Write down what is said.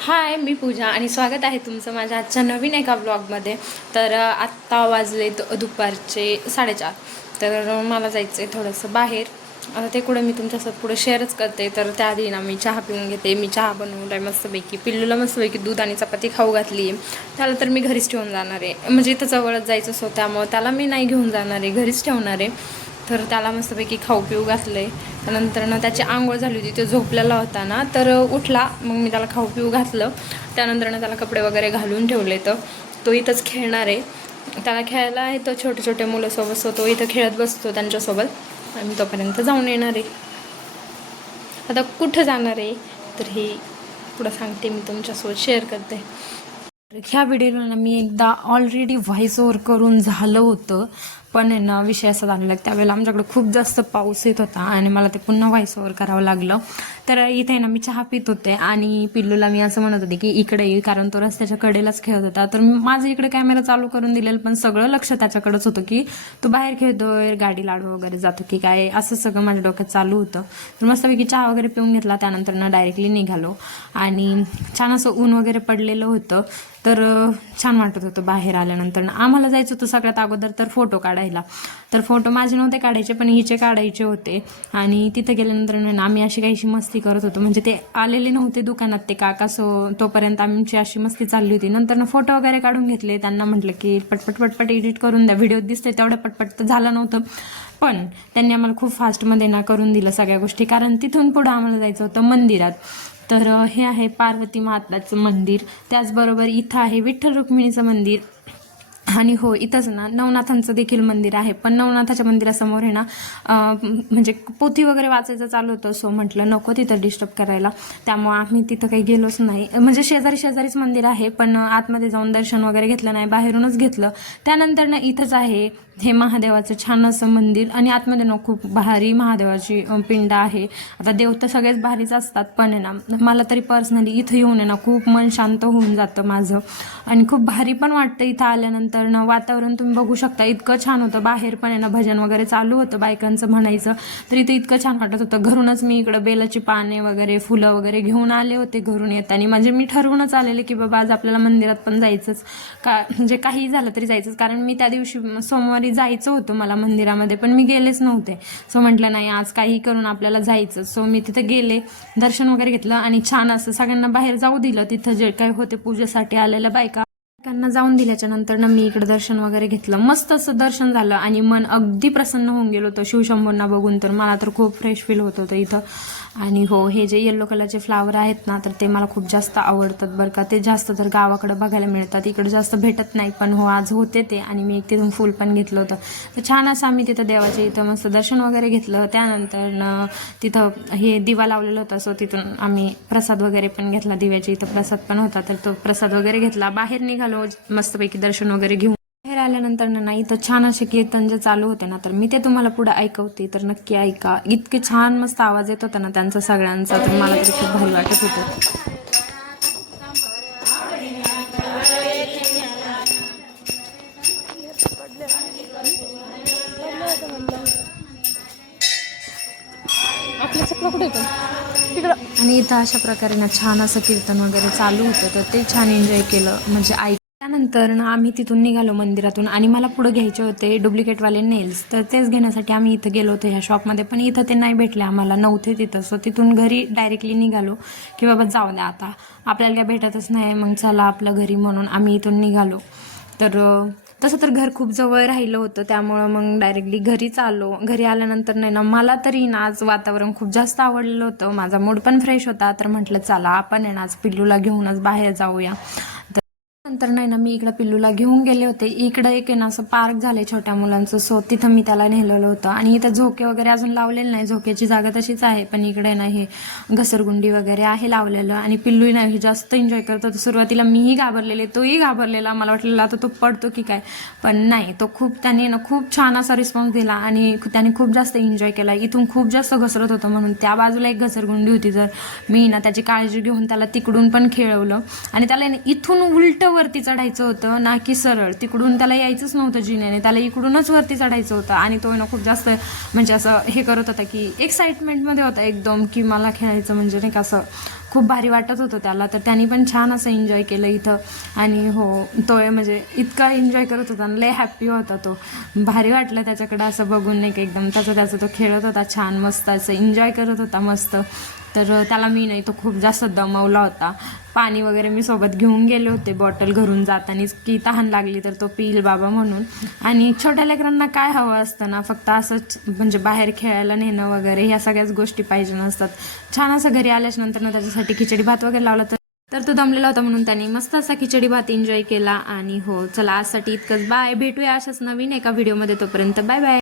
हाय, मी पूजा आणि स्वागत आहे तुमचं माझ्या आजच्या नवीन एका ब्लॉगमध्ये. तर आत्ता वाजले दुपारचे 4:30. तर मला जायचं आहे थोडंसं बाहेर. आता ते कुठं मी तुमच्यासोबत पुढे शेअरच करते. तर त्याआधी ना मी चहा पिऊन घेते. मी चहा बनवला आहे मस्तपैकी. पिल्लूला मस्तपैकी दूध आणि चपाती खाऊ घातली आहे. त्याला तर मी घरीच ठेवून जाणार आहे, म्हणजे इथं जवळच जायचं असं त्यामुळं त्याला मी नाही घेऊन जाणार आहे, घरीच ठेवणार आहे. तर त्याला मस्तपैकी खाऊ पिऊ घातलं आहे. त्यानंतर ना त्याची आंघोळ झाली होती, तो झोपलेला होता ना, तर उठला. मग मी त्याला खाऊ पिऊ घातलं. त्यानंतर ना त्याला कपडे वगैरे घालून ठेवले. तर तो इथंच खेळणार आहे. त्याला खेळायला आहे तर छोटे छोटे मुलांसोबत, सो तो इथं खेळत बसतो त्यांच्यासोबत. आणि तोपर्यंत जाऊन येणार आहे. आता कुठं जाणार आहे तर हे पुढं सांगते, मी तुमच्यासोबत शेअर करते. ह्या व्हिडिओला ना मी एकदा ऑलरेडी व्हॉइस ओव्हर करून झालं होतं, पण आहे ना विषय असा झालेला त्यावेळेला आमच्याकडे खूप जास्त पाऊस येत होता आणि मला ते पुन्हा व्हॉइस ओव्हर करावं लागलं. तर इथे ना मी चहा पित होते आणि पिल्लूला मी असं म्हणत होते की इकडे ये, कारण तो रस्त्याच्या कडेलाच खेळत होता. तर माझं इकडे कॅमेरा चालू करून दिलेलं, पण सगळं लक्ष त्याच्याकडेच होतं की तो बाहेर खेळतोय, गाडी लाडू वगैरे जातो की काय, असं सगळं माझ्या डोक्यात चालू होतं. तर मस्तपैकी चहा वगैरे पिऊन घेतला. त्यानंतर ना डायरेक्टली निघालो आणि छान असं ऊन वगैरे पडलेलं होतं. तर छान वाटत होतं बाहेर आल्यानंतर. आम्हाला जायचं होतं सगळ्यात अगोदर तर फोटो काढायला. तर फोटो माझे नव्हते काढायचे, पण हिचे काढायचे होते. आणि तिथं गेल्यानंतर ना आम्ही अशी काहीशी मस्ती करत होतो, म्हणजे ते आलेले नव्हते दुकानात ते काका, सो तोपर्यंत आमची अशी मस्ती चालली होती. नंतर ना फोटो वगैरे काढून घेतले. त्यांना म्हटलं की पटपट एडिट करून द्या, व्हिडिओ दिसते तेवढं पटपट. तर झालं नव्हतं, पण त्यांनी आम्हाला खूप फास्टमध्ये ना करून दिलं सगळ्या गोष्टी, कारण तिथून पुढं आम्हाला जायचं होतं मंदिरात. तर हे आहे पार्वती माताचं मंदिर. त्याचबरोबर इथं आहे विठ्ठल रुक्मिणीचं मंदिर. आणि हो, इथंच ना नवनाथांचं देखील मंदिर आहे. पण नवनाथाच्या मंदिरासमोर आहे ना म्हणजे पोथी वगैरे वाचायचं चालू होतं, सो म्हटलं नको तिथं डिस्टर्ब करायला, त्यामुळे आम्ही तिथं काही गेलोच नाही. म्हणजे शेजारीच मंदिर आहे, पण आतमध्ये जाऊन दर्शन वगैरे घेतलं नाही, बाहेरूनच घेतलं. त्यानंतर ना इथंच आहे हे महादेवाचं छान असं मंदिर. आणि आतमध्ये ना खूप भारी महादेवाची पिंड आहे. आता देव तर सगळेच भारीच असतात, पण आहे ना मला तरी पर्सनली इथं येऊन आहे ना खूप मन शांत होऊन जातं माझं. आणि खूप भारी पण वाटतं इथं आल्यानंतर ना. वातावरण तुम्ही बघू शकता, इतकं छान होतं. बाहेर पण आहे ना भजन वगैरे चालू होतं बायकांचं म्हणायचं, तर इथं इतकं छान वाटत होतं. घरूनच मी इकडं बेलाची पाने वगैरे फुलं वगैरे घेऊन आले होते घरून येताना. म्हणजे मी ठरवूनच आलेले की बाबा आज आपल्याला मंदिरात पण जायचंच, का म्हणजे काही झालं तरी जायचंच. कारण मी त्या दिवशी सोमवारी जायचं होतं मला मंदिरामध्ये, पण मी गेलेच नव्हते. सो म्हटलं नाही, आज काही करून आपल्याला जायचं. सो मी तिथं गेले, दर्शन वगैरे घेतलं आणि छान असं सगळ्यांना बाहेर जाऊ दिलं. तिथं जे काही होते पूजेसाठी आलेल्या बायकांना जाऊन दिल्याच्या नंतर ना मी इकडे दर्शन वगैरे घेतलं. मस्त असं दर्शन झालं आणि मन अगदी प्रसन्न होऊन गेलो होतं शिवशंभूंना बघून. तर मला तर खूप फ्रेश फील होत होतं इथं. आणि हो, हे जे येल्लो कलरचे फ्लावर आहेत ना, तर ते मला खूप जास्त आवडतात बरं का. ते जास्त तर गावाकडे बघायला मिळतात, इकडे जास्त भेटत नाही. पण हो, आज होते ते आणि मी एक तिथून फुल पण घेतलं होतं. तर छान असं आम्ही तिथं देवाच्या इथं मस्त दर्शन वगैरे घेतलं. त्यानंतर तिथं हे दिवा लावलेलं होता, सो तिथून आम्ही प्रसाद वगैरे पण घेतला. दिव्याच्या इथं प्रसाद पण होता, तर तो प्रसाद वगैरे घेतला. बाहेर निघालो मस्तपैकी दर्शन वगैरे घेऊन. बाहेर आल्यानंतर ना इथं छान असे कीर्तन जे चालू होते ना, तर मी ते तुम्हाला पुढे ऐकवते, तर नक्की ऐका. इतके छान मस्त आवाज येत होता ना त्यांचा सगळ्यांचा, तर मला तरी खूप भारी वाटत होतं. आपल्या चपला कुठे तिकडं. आणि इथं अशा प्रकारे ना छान असं कीर्तन वगैरे चालू होतं, तर ते छान एन्जॉय केलं, म्हणजे त्यानंतर ना आम्ही तिथून निघालो मंदिरातून. आणि मला पुढे घ्यायचे होते डुप्लिकेटवाले नेल्स, तर तेच घेण्यासाठी आम्ही इथं गेलो होतो ह्या शॉपमध्ये. पण इथं ते नाही भेटले आम्हाला, नव्हते तिथं. सो तिथून घरी डायरेक्टली निघालो की बाबा जाऊ द्या, आता आपल्याला काय भेटतच नाही, मग चला आपलं घरी, म्हणून आम्ही इथून निघालो. तर तसं तर घर खूप जवळ राहिलं होतं, त्यामुळं मग डायरेक्टली घरीच आलो. घरी आल्यानंतर नाही ना मला तरी ना आज वातावरण खूप जास्त आवडलेलं होतं, माझा मूड पण फ्रेश होता. तर म्हटलं चला आपण आहे ना आज पिल्लूला घेऊनच बाहेर जाऊया. नंतर नाही ना मी इकडं पिल्लूला घेऊन गेले होते. इकडं एक आहे ना असं पार्क झालंय छोट्या मुलांचं, सो तिथं मी त्याला नेलेलं होतं. आणि इथं झोके वगैरे अजून लावलेलं नाही, झोक्याची जागा तशीच आहे, पण इकडे ना हे घसरगुंडी वगैरे आहे लावलेलं. आणि पिल्लू नाही जास्त एन्जॉय करत होतं. सुरुवातीला मीही घाबरलेले, तोही घाबरलेला, मला वाटलेलं आता तो पडतो की काय, पण नाही, तो त्याने ना खूप छान असा रिस्पॉन्स दिला आणि त्याने खूप जास्त एन्जॉय केला. इथून खूप जास्त घसरत होतं, म्हणून त्या बाजूला एक घसरगुंडी होती, तर मी ना त्याची काळजी घेऊन त्याला तिकडून पण खेळवलं. आणि त्याला इथून उलट वरती चढायचं होतं ना, की सरळ तिकडून त्याला यायचंच नव्हतं जिन्याने, त्याला इकडूनच वरती चढायचं होतं. आणि तो ना खूप जास्त म्हणजे असं हे करत होता की एक्साइटमेंटमध्ये होता एकदम, की मला खेळायचं, म्हणजे नाही का असं खूप भारी वाटत होतं त्याला, तर त्यांनी पण छान असं एन्जॉय केलं इथं. आणि हो, तो म्हणजे इतका एन्जॉय करत होता, लय हॅप्पी होता तो. भारी वाटलं त्याच्याकडं असं बघून, नाही का एकदम त्याचं तो खेळत होता छान मस्त असं एन्जॉय करत होता मस्त. तर त्याला मी नाही, तो खूप जास्त दमवला होता. पाणी वगैरे मी सोबत घेऊन गेले होते बॉटल घरून जातानीच, की तहान लागली तर तो पिईल बाबा म्हणून. आणि छोट्या लेकरांना काय हवं असतं ना, फक्त असंच म्हणजे बाहेर खेळायला नेणं वगैरे ह्या सगळ्याच गोष्टी पाहिजे नसतात. छान असं घरी आल्याच्या नंतर ना त्याच्यासाठी खिचडी भात वगैरे लावला, तर तो दमलेला होता म्हणून त्यांनी मस्त असा खिचडी भात एन्जॉय केला. आणि हो चला, आजसाठी इतकंच. बाय, भेटूया अशाच नवीन एका व्हिडिओमध्ये. तोपर्यंत बाय बाय.